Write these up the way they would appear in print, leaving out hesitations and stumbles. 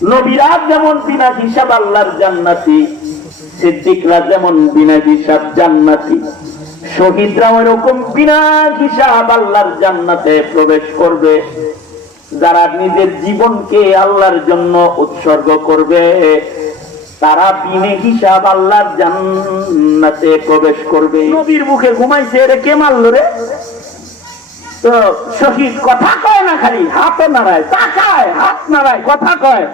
নবীরা যেমন বিনা হিসাব আল্লাহর জান্নাতি, সিদ্দিকরা যেমন বিনা হিসাব জান্নাতি, শহীদরাও এরকম বিনা হিসাব আল্লাহর জান্নাতে প্রবেশ করবে। যারা নিজের জীবনকে আল্লাহর জন্য উৎসর্গ করবে তারা বিনা হিসাব আল্লাহর জান্নাতে প্রবেশ করবে। নবীর মুখে ঘুমাইছে, এর কে মারল রে? তো শহীদ কথা কয় না, খালি হাত নাড়ায়, তাকায়, হাত নাড়ায়, কথা কয়।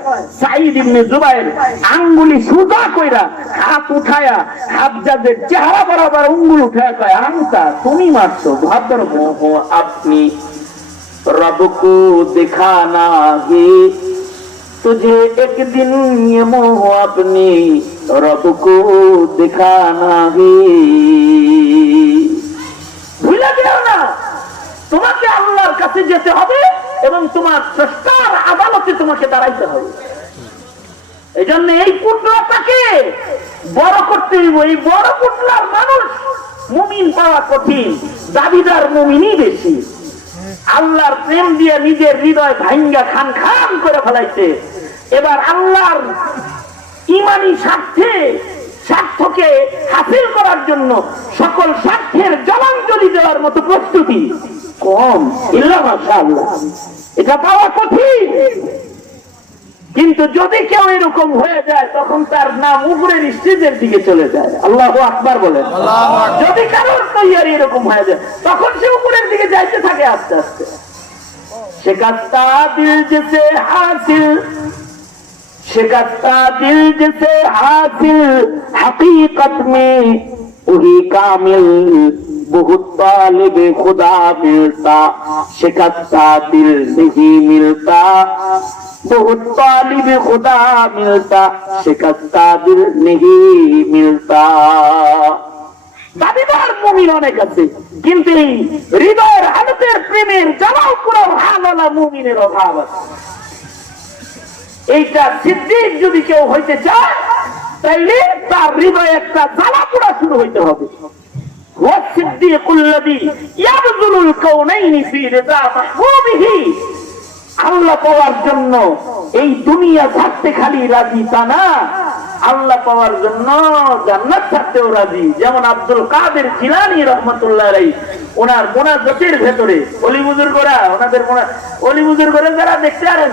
সাঈদ ইবনে জুবাইর আঙ্গুলি সুজা কইরা হাত উঠায়া হাজ্জাজের চেহারা বরাবর আঙ্গুল উঠায়া কয়, আনতা তুমি মারছো, ভদ্র মোহ আপনি, रब को दिखाना है तुझे एक दिन ये मोह अपनी रब को दिखाना है। ভুলে যেও না, তোমাকে আল্লাহর কাছে যেতে হবে এবং তোমার স্রষ্টার আদালতে তোমাকে দাঁড়াইতে হবে। এই জন্য এই পুটলাটাকে বড় করতে হইব। এই বড় পুটলার মানুষ মুমিন পাওয়া কঠিন, দাবিদার মুমিনই বেশি। আল্লাহর প্রেম দিয়ে নিজের হৃদয় ভাঙ্গা খান খান করে ফেলাইছে। এবার আল্লাহর ইমানি স্বার্থকে হাসিল করার জন্য সকল স্বার্থের জলাঞ্জলি দেওয়ার মতো প্রস্তুতি কম। ইল্লা মাশাআল্লাহ, এটা পাওয়া কঠিন। কিন্তু যদি কেউ এরকম হয়ে যায় তখন তার নাম উপরের স্টেজের দিকে চলে যায়। আল্লাহু আকবার বলেন। যদি কারোর তৈরি এরকম হয়ে যায় তখন সে উপরের দিকে যাইতে থাকে আস্তে আস্তে। শিকস্তা দিল জেসে হাসিল, শিকস্তা দিল জেসে হাসিল হकीकत में वही कामिल बहुत तालिब खुदा मिलता, शिकस्ता दिल नहीं मिलता बहुत तालिब खुदा मिलता, शिकस्ता दिल नहीं मिलता। দাবিদার মুমিন অনেক আছে, কিন্তু এই হৃদয়ের হালতের প্রেমের জ্বালাও পুরো ভালো মুমিনের অভাব আছে। এইটা সিদ্দিক যদি কেউ হইতে চায় তাইলে তার হৃদয়ে একটা জ্বালা পোড়া শুরু হইতে হবে। ওয়া সিদ্দিকুল্লাযী ইয়াবযুলুল কাউনাইনি ফি রিদা মাহবুবিহি, আল্লাহ পাওয়ার জন্য এই দুনিয়া ছাড়তে খালি রাজি তা না, আল্লাহ পাওয়ার জন্য জান্নাত ছাড়তেও রাজি। যেমন আব্দুল কাদের জিলানী রাহমাতুল্লাহ আলাইহি, ওনার মুনাজাতের ভেতরে ওলি বুজুর্গরা, ওনাদের ওলি বুজুর্গরা যারা দেখতে পারেন,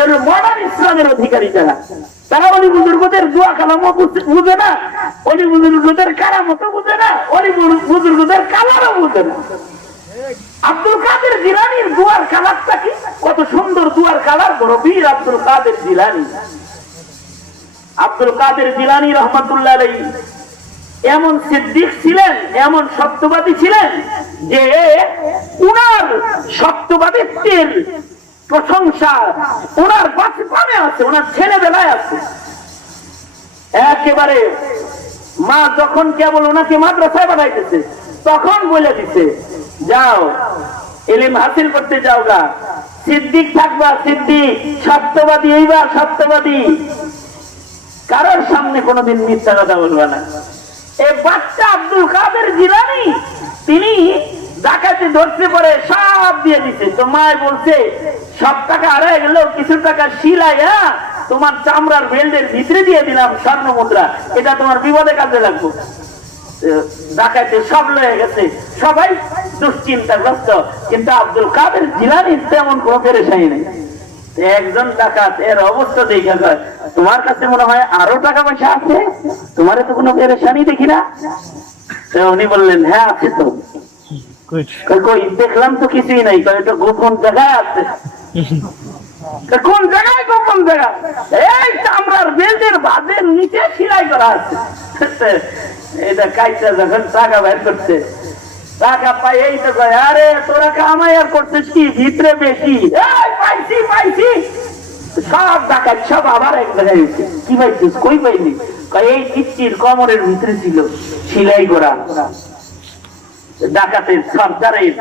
এর মডার্ন ইসলামের অধিকারী যারা, তারা ওলি বুজুর্গদের দোয়া কালামও বুঝে না, ওলি বুজুর্গদের কারামতও বুঝে না, ওলি বুজুর্গদের কালারও বুঝে না। আব্দুল কাদের জিলানীর দুয়ার কালারটা কি কত সুন্দর, দুয়ার কালার বড় বীর আব্দুল কাদের জিলানী। আব্দুল কাদের জিলানী রহমাতুল্লাহ আলাইহি এমন সিদ্দিক ছিলেন, এমন সত্যবাদী ছিলেন যে উনার সত্যবাদিত্বের প্রশংসা ওনার বাচ্চাপনে আছে, ওনার ছেলেবেলায় আছে। একেবারে মা যখন কেবল ওনাকে মাদ্রাসায় পাঠাইতেছে তখন বলে দিছে, যাও ইলম হাসিল করতে যাও গা, সিদ্দিক থাকবা, সিদ্দিক সত্যবাদী, এইবার সত্যবাদী, কারোর সামনে কোনোদিন মিথ্যা কথা বলবে না। এই বাচ্চা আব্দুল কাদের জিলানী তিনি ডাকাতি ধরতে পরে সব দিয়ে দিচ্ছে। তো মায় বলছে, সব টাকা হারাই গেল, কিছু টাকা শিলাইয়া তোমার চামড়ার বেল্টের ভিতরে দিয়ে দিলাম স্বর্ণ মুদ্রা, এটা তোমার বিপদে কাজে লাগবে। ডাকাতি সব লয়ে গেছে, সবাই দুশ্চিন্তাগ্রস্ত, কিন্তু আব্দুল কাদের জিলানীর তেমন কোনো পেরেশানি নেই। একজন ডাকাত এর অবস্থা দেখে যায়, তোমার কাছে মনে হয় আরো টাকা পয়সা আছে, তোমার তো কোনো পেরেশানি দেখি না। উনি বললেন, হ্যাঁ আছে তো। কই দেখলাম তো কিছুই নাই, এটা গোপন জায়গায় আছে। কোন জায়গায় গোপন জায়গা? এই চামড়ার বেল্টের বাঁধের নিচে সেলাই করা আছে। এটা কাইটা যখন টাকা বের করছে, টাকা পাই এই তো কয়, আরে তোরা কামাই আর করছিস কি, ভিতরে বেশি। পাইছি পাইছি, সব ডাকাত সব আবার এক জায়গায় হয়েছে। কি পাইছিস? কই পাইনি? এই চিঠির কোমরের ভিতরে ছিল সেলাই করা। ডাকাতের সর্দারের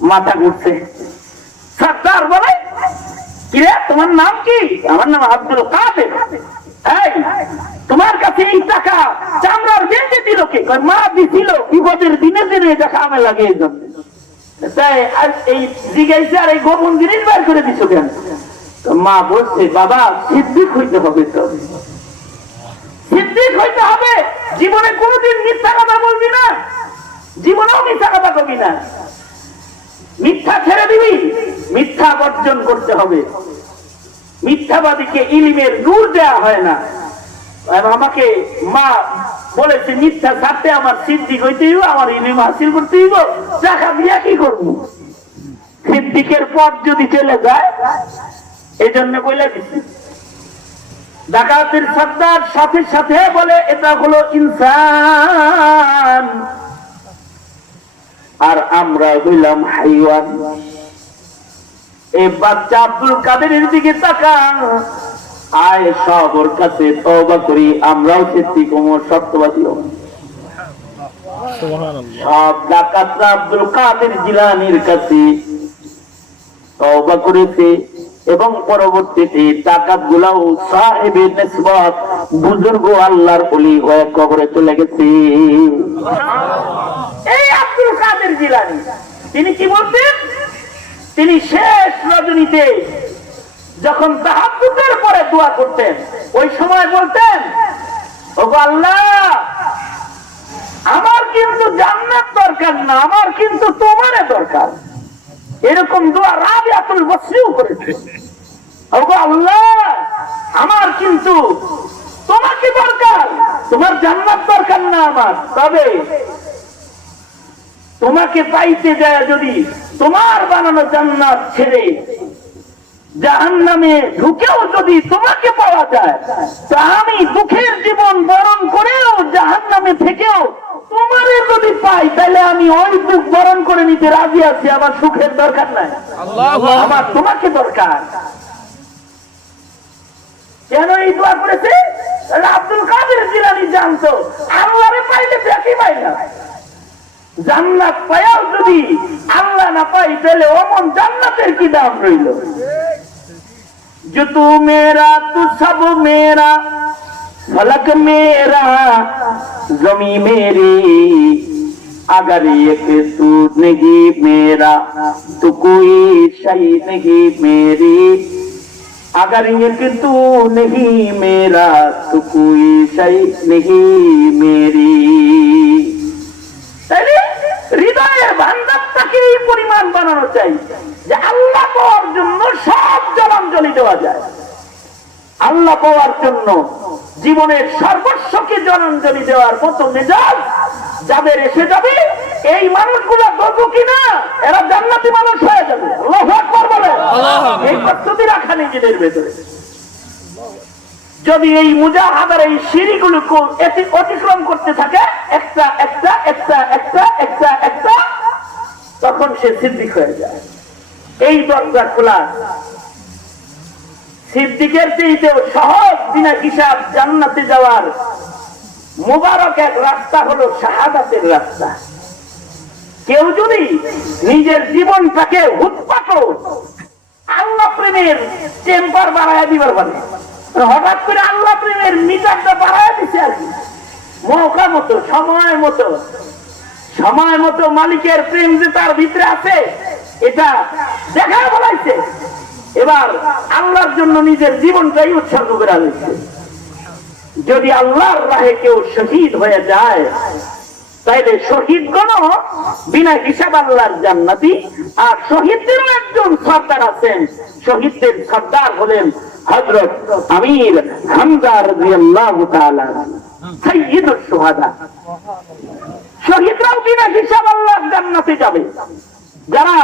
মাথা ঘুরছে। সর্দার বলে, কিরে তোমার নাম কি? আমার নাম আব্দুল কাদের। তোমার কাছে এই টাকা চামড়ার বেঁধে দিল কে? মা দিছিল বিপদের দিনে দিনে এটা কামে লাগে। এই জন্য তাই এই জিজ্ঞাসা আর এই গোপন জিনিস বের করে দিছো কেন? তো মা বলছে, বাবা সিদ্দিক হইতে হবে, তো সিদ্দিক হইতে হবে, জীবনে কোনোদিন মিথ্যা কথা বলবি না, জীবনেও মিথ্যা কথা কবি না, মিথ্যা ছেড়ে দিবি, মিথ্যা বর্জন করতে হবে। মিথ্যাবাদীকে ইলমের নূর দেয়া হয় না। আমাকে মা বলেছে মিথ্যা ছাড়তে আমার সিদ্দিক হইতে হইব, আমার ইলম হাসিল করতে হইব, টাকা দিয়া কি করবো? সিদ্দিকের পথ যদি চলে যায়, এই জন্য বলে দিচ্ছি। ডাকাতের সর্দার সাথে সাথে বলে এটা হলো ইনসান, আর আমরা হইলাম হাইওয়ান। এই বাচ্চা আব্দুল কাদেরের দিকে তাকান, আয় সবর কাছে তওবা করি, আমরাও সিদ্দিক ওমর সত্যবাদী হব। সব ডাকাতরা আব্দুল কাদের জিলানীর কাছে তওবা করেছে এবং পরবর্তীতে ডাকাত গুলাও সাহেবে নিসবত বুজুর্গ আল্লাহর ওলি হয়ে কবরে চলে গেছে। এই আব্দুল কাদের জিলানী তিনি কি বলতেন? তিনি শেষ রজনীতে যখন তাহাজ্জুদের পরে দোয়া করতেন, ওই সময় বলতেন, ওগো আল্লাহ, আমার কিন্তু জান্নাত দরকার না, আমার কিন্তু তোমারে দরকার। এরকম দোয়া রাবিয়াতুল বসরিও করেছে। ওগো আল্লাহ, আমার কিন্তু তোমাকে দরকার, তোমার জান্নাত দরকার না আমার, তবে তোমাকে পাইতে যায় যদি তোমার বানানো জান্নাত ছেড়ে জাহান্নামে ঢুকেও যদি তোমাকে পাওয়া যায়, তা আমি দুঃখের জীবন বরণ করেও জাহান্নামে থেকেও তোমারে যদি পাই, তাহলে আমি ওই দুঃখ বরণ করে নিতে রাজি আছি, আমার সুখের দরকার নাই, আমার তোমাকে দরকার। কেন এই দোয়া করেছে? আব্দুল কাদের জিলানী জানতো আল্লাহরে পাইলে বেশি পাই না, জান্নাত পায়াও যদি আল্লাহ না পাই, তাহলে অমন জান্নাতের কি দাম রইল? जो तू मेरा तू सब मेरा, फलक मेरा जमी मेरी, अगर एक तू नहीं मेरा तो कोई शय नहीं मेरी, अगर एक तू नहीं मेरा तो कोई शय नहीं मेरी। হৃদয়ের ভান্ডারটাকে এই পরিমাণ বানানো চাই যে আল্লাহ পাওয়ার জন্য সব জলাঞ্জলি দেওয়া যায়, আল্লাহ পাওয়ার জন্য জীবনের সর্বস্বকে জলাঞ্জলি দেওয়ার মতো মেজাজ যাদের এসে যাবে, এই মানুষগুলো দোজখী না, এরা জান্নাতি মানুষ হয়ে যাবে। আল্লাহু আকবার বলেন। এই প্রস্তুতি রাখা নিজেদের ভেতরে। যদি এই মুজাহাদার এই সিঁড়িগুলোকে অতিক্রম করতে থাকে একটা একটা একটা একটা একটা একটা, তখন সে সিদ্দিক হয়ে যায়। এই দরজা খোলা সিদ্দিকের চেয়েও সহজ বিনা হিসাব জান্নাতে যাওয়ার মুবারক এক রাস্তা হলো শাহাদাতের রাস্তা। কেউ যদি নিজের জীবনটাকে হুৎপাত আল্লাহ প্রেমের টেম্পার বাড়ায় দিবার পারে, হঠাৎ করে আল্লাহ প্রেমের মিটারটা বাড়ায় দিচ্ছে আর কি, মৌকা মতো সময় মতো মালিকের প্রেম যে তার ভিতরে আছে এটা দেখা বলাইছে। এবার আল্লাহর জন্য নিজের জীবনটাই উৎসর্গ করা হয়েছে। যদি আল্লাহর রাহে কেউ শহীদ হয়ে যায়, তাইলে শহীদগণ বিনা হিসাব আল্লাহর জান্নাতি। আর শহীদদেরও একজন সর্দার আছেন, শহীদদের সর্দার হলেন হযরত আমির হামজা রাদিয়াল্লাহু তাআলা, সাইয়্যিদুশ শুহাদা। শহীদরাও বিনা হিসাব আল্লাহর জান্নাতে যাবে, যারা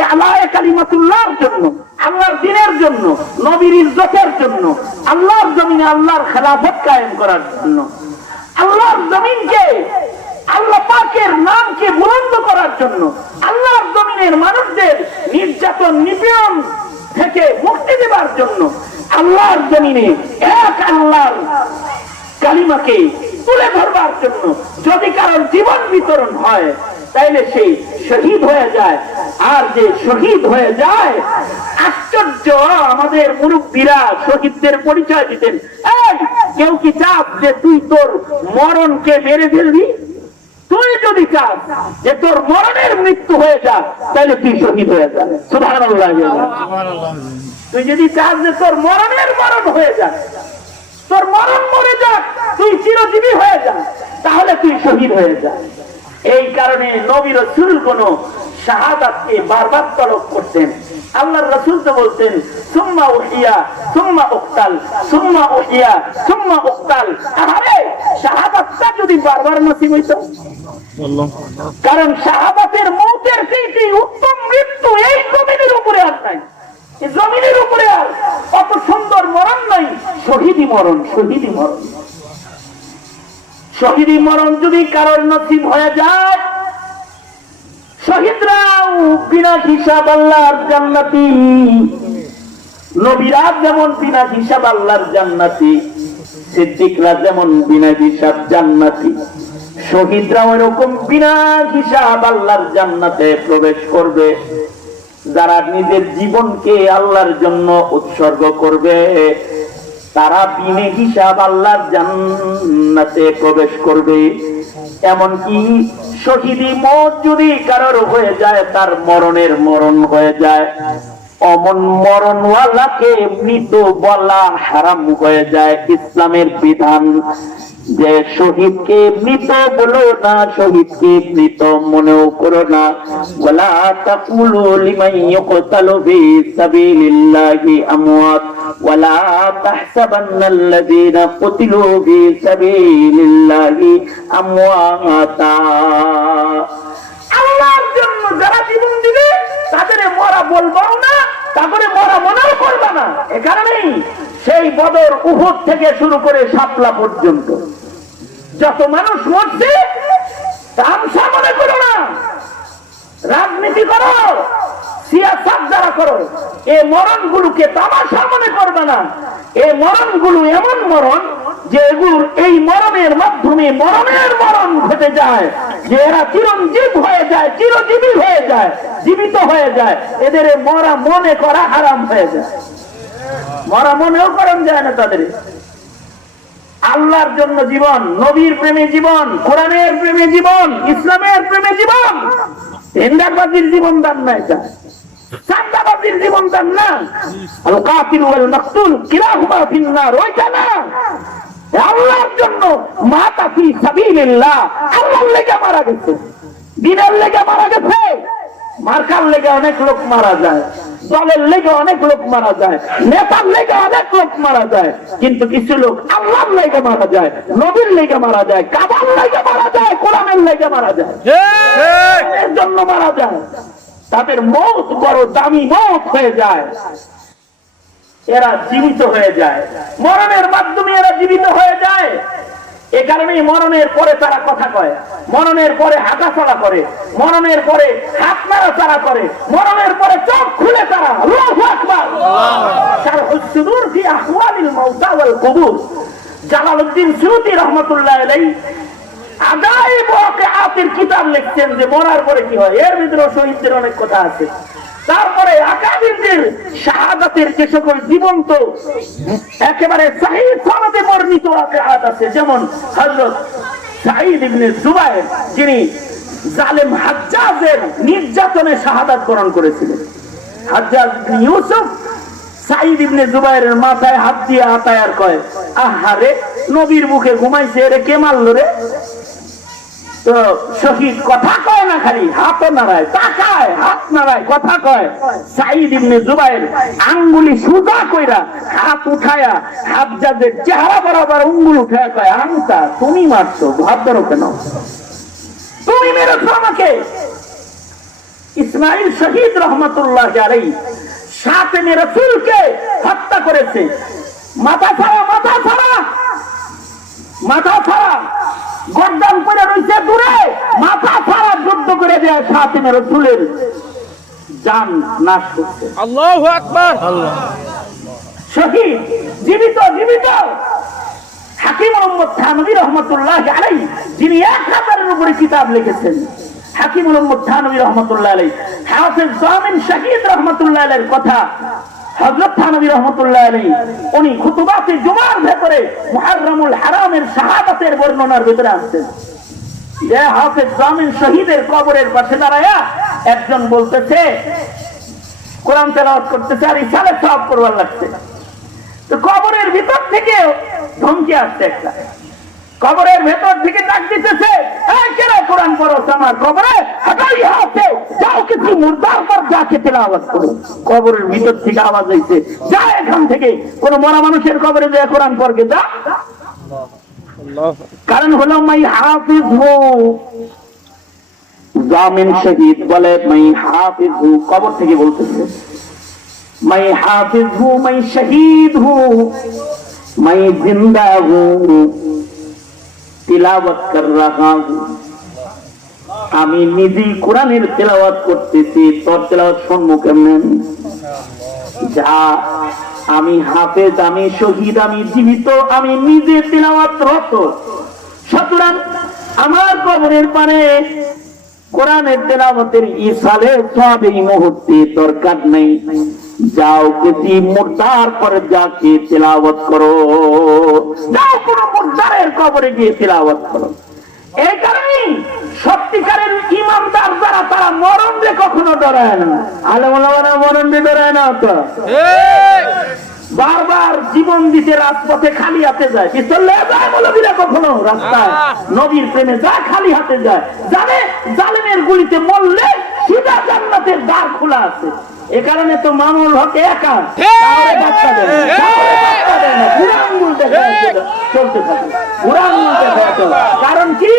ইলায়ে কালিমাতুল্লাহর জন্য, আল্লাহর দ্বীনের জন্য, নবীর ইজ্জতের জন্য, আল্লাহর জমিনে আল্লাহর খেলাফত কায়েম করার জন্য, আল্লাহর জমিনকে, আল্লাহ পাকের নামকে বুলন্দ করার জন্য, আল্লাহর জমিনের মানুষদের নির্যাতন নিপীড়ন থেকে মুক্তি দেবার জন্য, আল্লাহর জমিনে এক আল্লাহর কালিমাকে তুলে ধরবার জন্য যদি কারোর জীবন বিতরণ হয়, তাইলে সেই শহীদ হয়ে যায়। আর যে শহীদ হয়ে যায়, আশ্চর্য, আমাদের মুরব্বীরা শহীদদের পরিচয় দিতেন, কেউ কি চাপ যে তুই তোর মরণকে মেরে ফেলবি? তুই যদি চাস যে তোর মরণের মৃত্যু হয়ে যা, তাহলে তুই শহীদ হয়ে যা। সুবহানাল্লাহ। তুই যদি চাস যে তোর মরণের মরণ হয়ে যায়, তোর মরণ মরে যাক, তুই চিরজীবী হয়ে যা, তাহলে তুই শহীদ হয়ে যা। এই কারণে নবী রাসূল কোন শাহাদাতকে বারবার তলব করতেন। আল্লাহর রাসূল তো বলতেন সুম্মা উহিয়া সুম্মা উকতাল সুম্মা উহিয়া সুম্মা উকতাল। আরে শাহাদাতটা যদি বারবার নসিব হইতো, কারণ শাহাদাতের মৌতের চেয়ে উত্তম মৃত্যু এই জমিনের উপরে আর নাই। এই জমিনের উপরে আর কত সুন্দর মরণ নাই, শহীদি মরণ, শহীদি মরণ। শহীদি মরণ যদি কারোর নসিব হয়ে যায়, শহীদরাও বিনা হিসাব আল্লাহর জান্নাতি। নবীরা যেমন বিনা হিসাব আল্লাহর জান্নাতি, সিদ্দিকরা যেমন বিনা হিসাব জান্নাতি, শহীদরাও এরকম বিনা হিসাব আল্লাহর জান্নাতে প্রবেশ করবে। যারা নিজের জীবনকে আল্লাহর জন্য উৎসর্গ করবে, তারা বিনা হিসাব আল্লাহর জান্নাতে প্রবেশ করবে। এমনকি শহীদি মওত যদি কারোর হয়ে যায়, তার মরণের মরণ হয়ে যায়, অমন মরণওয়ালাকে মৃত বলা হারাম হয়ে যায়। ইসলামের বিধান যে শহীদকে মৃত বলো না, শহীদকে মৃত মনেও করো না। ওয়ালা তাকুলু লিমান ইউকতালু ফি সাবিলিল্লাহি আমওয়াত ওয়ালা তাহসাবান্নাল্লাযীনা কুতিলু ফি সাবিলিল্লাহি আমওয়াতা। আল্লাহর জন্য যারা জীবন দিবে তাদের মরা বলবাও না, তারপরে মরা মনেও করবা না। এ কারণেই সেই বদর, উহুদ থেকে শুরু করে শাপলা পর্যন্ত যত মানুষ মরছে, তামসা মনে করো না, রাজনীতি করো, সিয়াসত যারা করো, এই মরণগুলোকে তামাশা মনে করবে না। এই মরণগুলো এমন মরণ যে এই মরণের মাধ্যমে মরণের মরণ ঘটে যায়, যে এরা চিরঞ্জীব হয়ে যায়, চিরজীবী হয়ে যায়, জীবিত হয়ে যায়। এদের মরা মনে করা হারাম হয়ে যায়, মরা মনেও করেন যায় না তাদের। আল্লাহর জন্য জীবন, নবীর প্রেমে জীবন, কোরআনের প্রেমে জীবন, ইসলামের প্রেমে জীবন। হেন্দাবাজির জীবন দান না, এটা চাঁদাবাজির জীবন দান না। আল কাতিল ওয়াল মাকতুল কিলাহুমা ফিন্নার, ওইটা না। আল্লাহর জন্য মাতা ফি সাবিলিল্লাহ, আল্লাহর লেগে মারা গেছে, দিনের লেগে মারা গেছে। মার্কার লেগে অনেক লোক মারা যায়, দলের লেগে অনেক লোক মারা যায়, নেতার লেগে অনেক লোক মারা যায়, কিন্তু কিছু লোক আল্লাহর লেগে মারা যায়, নবীর লেগে মারা যায়, কাবার লেগে মারা যায়, কোরআনের লেগে মারা যায়, এর জন্য মারা যায়। তাদের মওত বড় দামি মওত হয়ে যায়, এরা জীবিত হয়ে যায়, মরণের মাধ্যমে এরা জীবিত হয়ে যায়। এ কারণে মরণের পরে তারা কথা কয়, মরণের পরে হাঁটাচলা করে, মরণের পরে হাত নাড়াচাড়া করে, মরণের পরে চোখ খুলে তারা আল্লাহু আকবার। শারহুস সুদূর ফি আহওয়ালিল মাউতা ওয়াল কুবুর, জালালউদ্দিন সুয়ুতী রাহমাতুল্লাহ আলাইহি আজাইব ওয়াকিআতের কিতাব লিখছেন যে মরার পরে কি হয়। এর ভিতরে শহীদদের অনেক কথা আছে। তারপরে আকাবিরদের শাহাদাতের যে সকল জীবন্ত একেবারে সহিহ সনদে বর্ণিত ওয়াকিআত আছে, যেমন হযরত সাঈদ ইবনে জুবায়ের, যিনি জালেম হাজ্জাজের নির্যাতনে শাহাদাত বরণ করেছিলেন। হাজ্জাজ ইবনে ইউসুফ সাঈদ ইবনে জুবায়েরের মাথায় হাত দিয়ে আতায়ার কয়, আহারে নবীর মুখে ঘুমাইছে, এরে কে মারলো রে? তো শহীদ কথা কয় না, খালি হাত নাড়ায়, তাকায়, হাত নাড়ায়, কথা কয়। সাঈদ ইবনে জুবায়ের আঙ্গুলি সুজা কইরা হাত উঠায়া হাজ্জাজের চেহারা বরাবর আঙ্গুল উঠায়া কয়, আনতা তুমি মারছো, ভাবছো কেন? তুমি মেরেছো আমাকে। ইসমাইল শহীদ রহমাতুল্লাহ আলাইহি শাতিমে রাসূলকে হত্যা করেছে। মাথা ছাড়া, মাথা ছাড়া, মাথা ছাড়া, গর্দান করে রয়েছে দূরে, মাথা ছাড়া যুদ্ধ করে দেয়া শাতিমে রাসূলের জান নাশ করছে। আল্লাহু আকবার। শহীদ জীবিত, জীবিত। হাকিম মুহাম্মদ থানভী রাহমাতুল্লাহ আলাইহি, যিনি 1000-এর উপরে কিতাব লিখেছেন, হাকিম মুহাম্মদ থানভী রাহমাতুল্লাহ আলাইহি, হাফেজ জামিন শহীদ রাহমাতুল্লাহ আলাইহির কথা হযরত থানভী রাহমাতুল্লাহ আলাইহি উনি খুতবাতে জুমার ভেতরে মুহররমুল হারামের শাহাদাতের বর্ণনার ভিতরে আনছেন। যে হাফেজ জামিন শহীদের কবরের পাশে দাঁড়ায়া একজন বলতেছে, কোরআন তেলাওয়াত করতেছে আর ইসালে সব করবার লাগছে। তো কবরের ভিতর থেকে ধমকি আসছে একটা, কবরের ভেতর থেকে ডাক দিতেছে, এই কেন কোরআন পড়ো আমার কবরে, হাঁটাই হাতে যাও কিছু মুর্দার পর যাকে তেলাওয়াত করো। কবরের ভিতর থেকে আওয়াজ হইছে, যা এখান থেকে কোন মরা মানুষের কবরে যে কোরআন পড়কে যা। কারণ হলো মাই হাফিজ হো, জামিন শহীদ বলে মাই হাফিজ হু, কবর থেকে বলতেছে मैं हाफिज हूँ, मैं शहीद हूँ, मैं जिंदा हूँ, तिलावत कर रहा हूँ। আমি নিজেই কোরআনের তেলাওয়াত করতেছি, তোর তেলাওয়াত শুনবো কেমনে? যা, আমি হাফেজ, আমি শহীদ, আমি জীবিত, আমি নিজে তেলাওয়াতরত। সুতরাং আমার কবরের পানে কোরআনের তেলাওয়াতের ইসালে সব এই মুহূর্তে দরকার নেই। যাও কিसी মুর্দার পর যাকে তেলাওয়াত করো, যাও কোন মুর্দারের কবরে গিয়ে তেলাওয়াত করো। এই কারণেই সত্যিকারের ইমানদার যারা তারা মরণকে কখনো ডরায় না। আলেম ওলামারা মরণকে ডরায় না তো, বারবার জীবন দিতে রাজপথে খালি হাতে যায়, পিস্তল নিয়ে যায় মৌলবীরা কখনো রাস্তায় নবীর প্রেমে যায় খালি হাতে যায়, জানে জালেমের গুলিতে মরলে সিধা জান্নাতের দ্বার খোলা আছে। এ কারণে তো মামুল হক একা কাউরে বাচ্চা দেয় না, কুরআন বলতে চলতে থাকে, কুরআন বলতে থাকে। কারণ কি,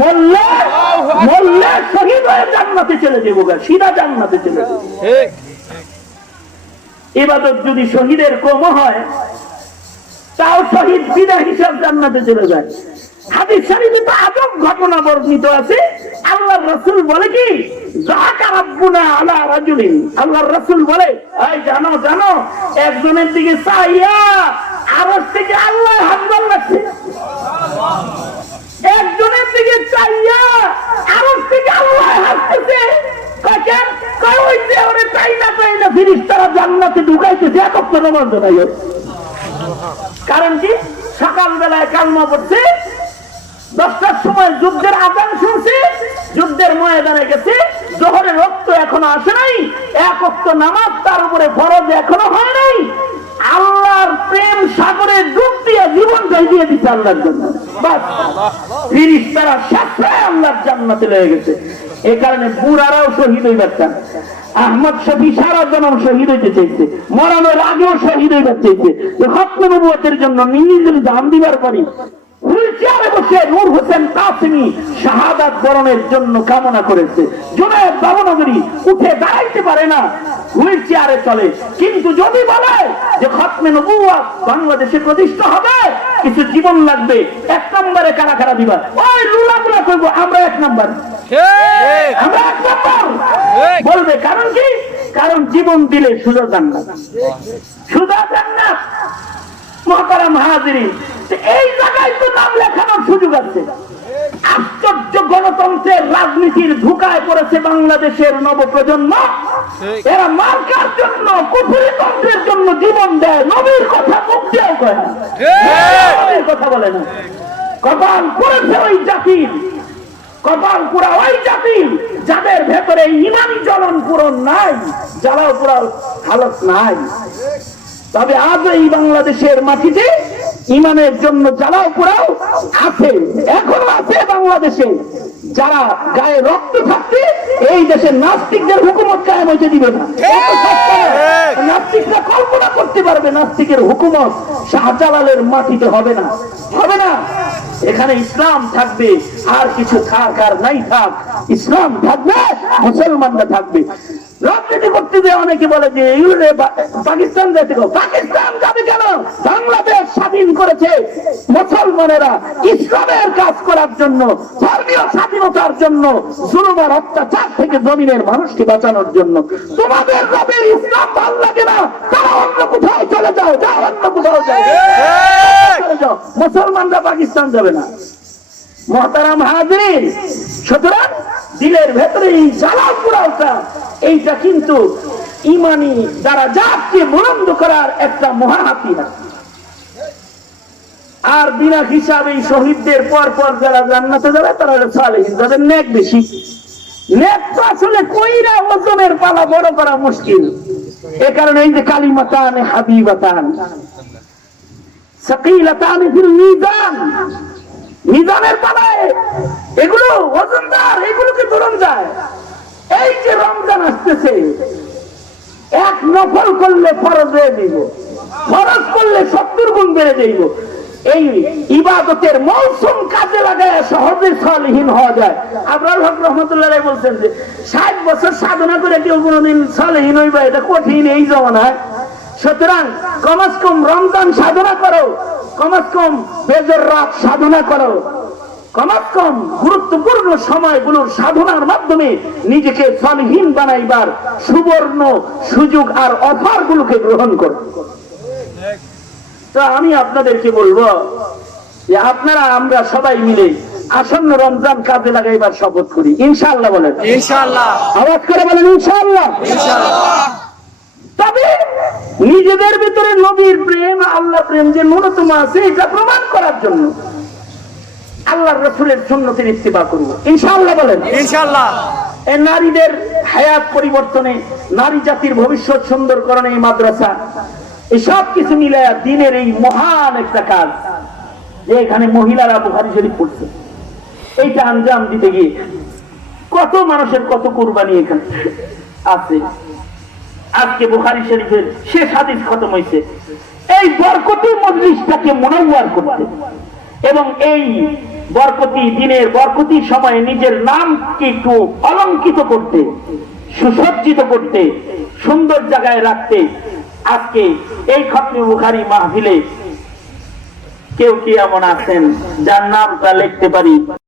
মরলে শহীদ হয়ে জান্নাতে চলে যাবো, সিধা জান্নাতে চলে যাবো। ইবাদত যদি শহীদের কম হয় তাও শহীদ বিনা হিসাব জান্নাতে চলে যায়। হাদিস শরীফে তো আজব ঘটনা বর্ণিত আছে। আল্লাহর রাসূল বলে কি, যাকা রাব্বুনা আলা রাজুলিন, আল্লাহর রাসূল বলে, এই জানো জানো একজনের দিকে চাইয়া আরশ থেকে আল্লাহ হাত লাগছে, একজনের দিকে চাইয়া আরশ থেকে আল্লাহ হাসতেছে। কারণ কি, সকাল বেলায় কালমা পড়ছে, 10টার সময় যুদ্ধের আযান শুনছে, যুদ্ধের ময়দানে গেছে, জোহরের রক্ত এখনো আসে নাই, এক ওয়াক্ত নামাজ তার উপরে ফরজ এখনো হয় নাই, আল্লাহর প্রেম সাগরে ডুব দিয়ে জীবনটাই দিয়ে দিচ্ছে আল্লাহর জন্য। বাস, ফেরেশতারা সাথে আল্লাহর জান্নাতে লেগে গেছে। এই কারণে বুড়ারাও শহীদ হইবার চান। আহমদ শফি সারা জনম শহীদ হইতে চাইছে, মরানোর আগেও শহীদ হইবার চাইছে। খতম নবুয়তের জন্য নিজের জান দিবার পারি হুইলচেয়ারে বসে নূর হোসেন কাসেমি শাহাদাত বরণের জন্য কামনা করেছে। জুনায়েদ বাবনগরী উঠে দাঁড়াইতে পারে না, হুইলচেয়ারে চলে, কিন্তু যদি বলে যে খতমে নবুয়ত বাংলাদেশে প্রতিষ্ঠা হবে, কিছু জীবন লাগবে, 1 নম্বরে কারা কারা দিবা? ওই লুলাগুলা কইব আমরা 1 নম্বর, আমরা 1 নম্বর বলবে। কারণ কি, কারণ জীবন দিলে সুজা জান্নাত, সুজা জান্নাত। মুহতারাম হাজিরিন, এই জায়গায় তো নাম লেখানোর সুযোগ আছে। আশ্চর্য গণতন্ত্রের রাজনীতির ধোঁকায় পড়েছে বাংলাদেশের নবপ্রজন্ম। এরা মার্কার জন্য, কুফরি তন্ত্রের জন্য জীবন দেয়, নবীর কথা মুখ দিয়েও কয় না, নবীর কথা বলে না। কপাল পড়েছে ওই জাতির, কপাল পুরা ওই জাতির যাদের ভেতরে ইমানি জ্বলন পূরণ নাই, জ্বালাও পুরা হালত নাই। তবে আজ এই বাংলাদেশের মাটিতে ইমানের জন্য জ্বালাও পোড়াও আছে, এখনো আছে বাংলাদেশে। যারা গায়ে রক্ত থাকতে এই দেশের নাস্তিকদের হুকুমত কায়েম হইতে দিবে না। নাস্তিকরা কল্পনা করতে পারবে নাস্তিকের হুকুমত শাহজালালের মাটিতে হবে না, হবে না। এখানে ইসলাম থাকবে, আর কিছু থাক আর নাই থাক, ইসলাম থাকবে, মুসলমানরা থাকবে। রাজনীতি করতে যে অনেকে বলে যে পাকিস্তান যেতে, পাকিস্তান যাবে কেন? বাংলাদেশ স্বাধীন করেছে মুসলমানেরা ইসলামের কাজ করার জন্য, ধর্মীয় স্বাধীনতার জন্য, জুলুম আর অত্যাচার থেকে জমিনের মানুষকে বাঁচানোর জন্য। তোমাদের রবের ইসলাম ভালো লাগে না, তারা অন্য কোথাও চলে যাও, যাও অন্য কোথাও যাও, মুসলমানরা পাকিস্তান যাবে না। মুহতারাম হাজির, সুতরাং দিলের ভেতরে এই জ্বালা পোড়াওটা, এইটা কিন্তু ইমানি দ্বারা জাতকে বুলন্দ করার একটা মহাহাতিয়ার। আর বিনা হিসাবে শহীদদের পর পর যারা জান্নাতে যাবে তারা সালেহীন, যাদের নেক বেশি, নেক তো আসলে কইরা ওজনের পালা বড় করা মুশকিল। এ কারণে এই যে কালিমাতান হাবিবাতান সাকিলাতান ফিল মিজান, মিজানের পালায় এগুলো ওজনদার, এগুলোকে ধরন যায়। এই যে রমজান আসতেছে, এক নফল করলে ফরজ হয়ে দিব, ফরজ করলে 70 গুণ বেড়ে যাইব। এই ইবাদতের মৌসুম কাজে লাগায় সহজে সালেহীন হওয়া যায়। আবরার হক রহমতুল্লাহ বলছেন যে 60 বছর সাধনা করে কেউ কোনোদিন সালেহীন হইবা, এটা কঠিন এই জমানায়। সুতরাং কমস কম রমজান সাধনা করো, কমস কম বেজর রাত সাধনা করো, কমস কম গুরুত্বপূর্ণ সময়গুলোর সাধনার মাধ্যমে নিজেকে সালেহীন বানাইবার সুবর্ণ সুযোগ আর অফার গুলোকে গ্রহণ করো। তো আমি আপনাদেরকে বলবো যে আপনারা আমরা সবাই মিলে আসন্ন রমজান কাজে লাগাইবার শপথ করি, ইনশাআল্লাহ বলেন। ইনশাআল্লাহ। আওয়াজ করে বলেন ইনশাআল্লাহ। তবে নিজেদের ভিতরে নবীর প্রেম, আল্লাহ প্রেম যে ন্যূনতম আছে এটা প্রমাণ করার জন্য আল্লাহর রাসূলের সুন্নতের ইত্তিবা করব, ইনশাআল্লাহ বলেন। ইনশাআল্লাহ। এই নারীদের হায়াত পরিবর্তনে, নারী জাতির ভবিষ্যৎ সুন্দরকরণে এই মাদ্রাসা, এই সব কিছু মিলে দিনের এই মহান একটা কাজ যে এখানে মহিলারা বুখারী শরীফ পড়ছে, এইটা আঞ্জাম দিতে গিয়ে কত মানুষের কত কুরবানি এখানে আছে। আজকে বুখারী শরীফের শেষ হাদিস খতম হয়েছে এই বরকতি মজলিসটাকে মুনাওয়ার করতে এবং এই বরকতি দিনের বরকতি সময়ে নিজের নামকে একটু অলঙ্কিত করতে, সুসজ্জিত করতে, সুন্দর জায়গায় রাখতে আজকে এই খতমে বুখারী মাহফিলে কেউ কি এমন আছেন যার নামটা লিখতে পারি?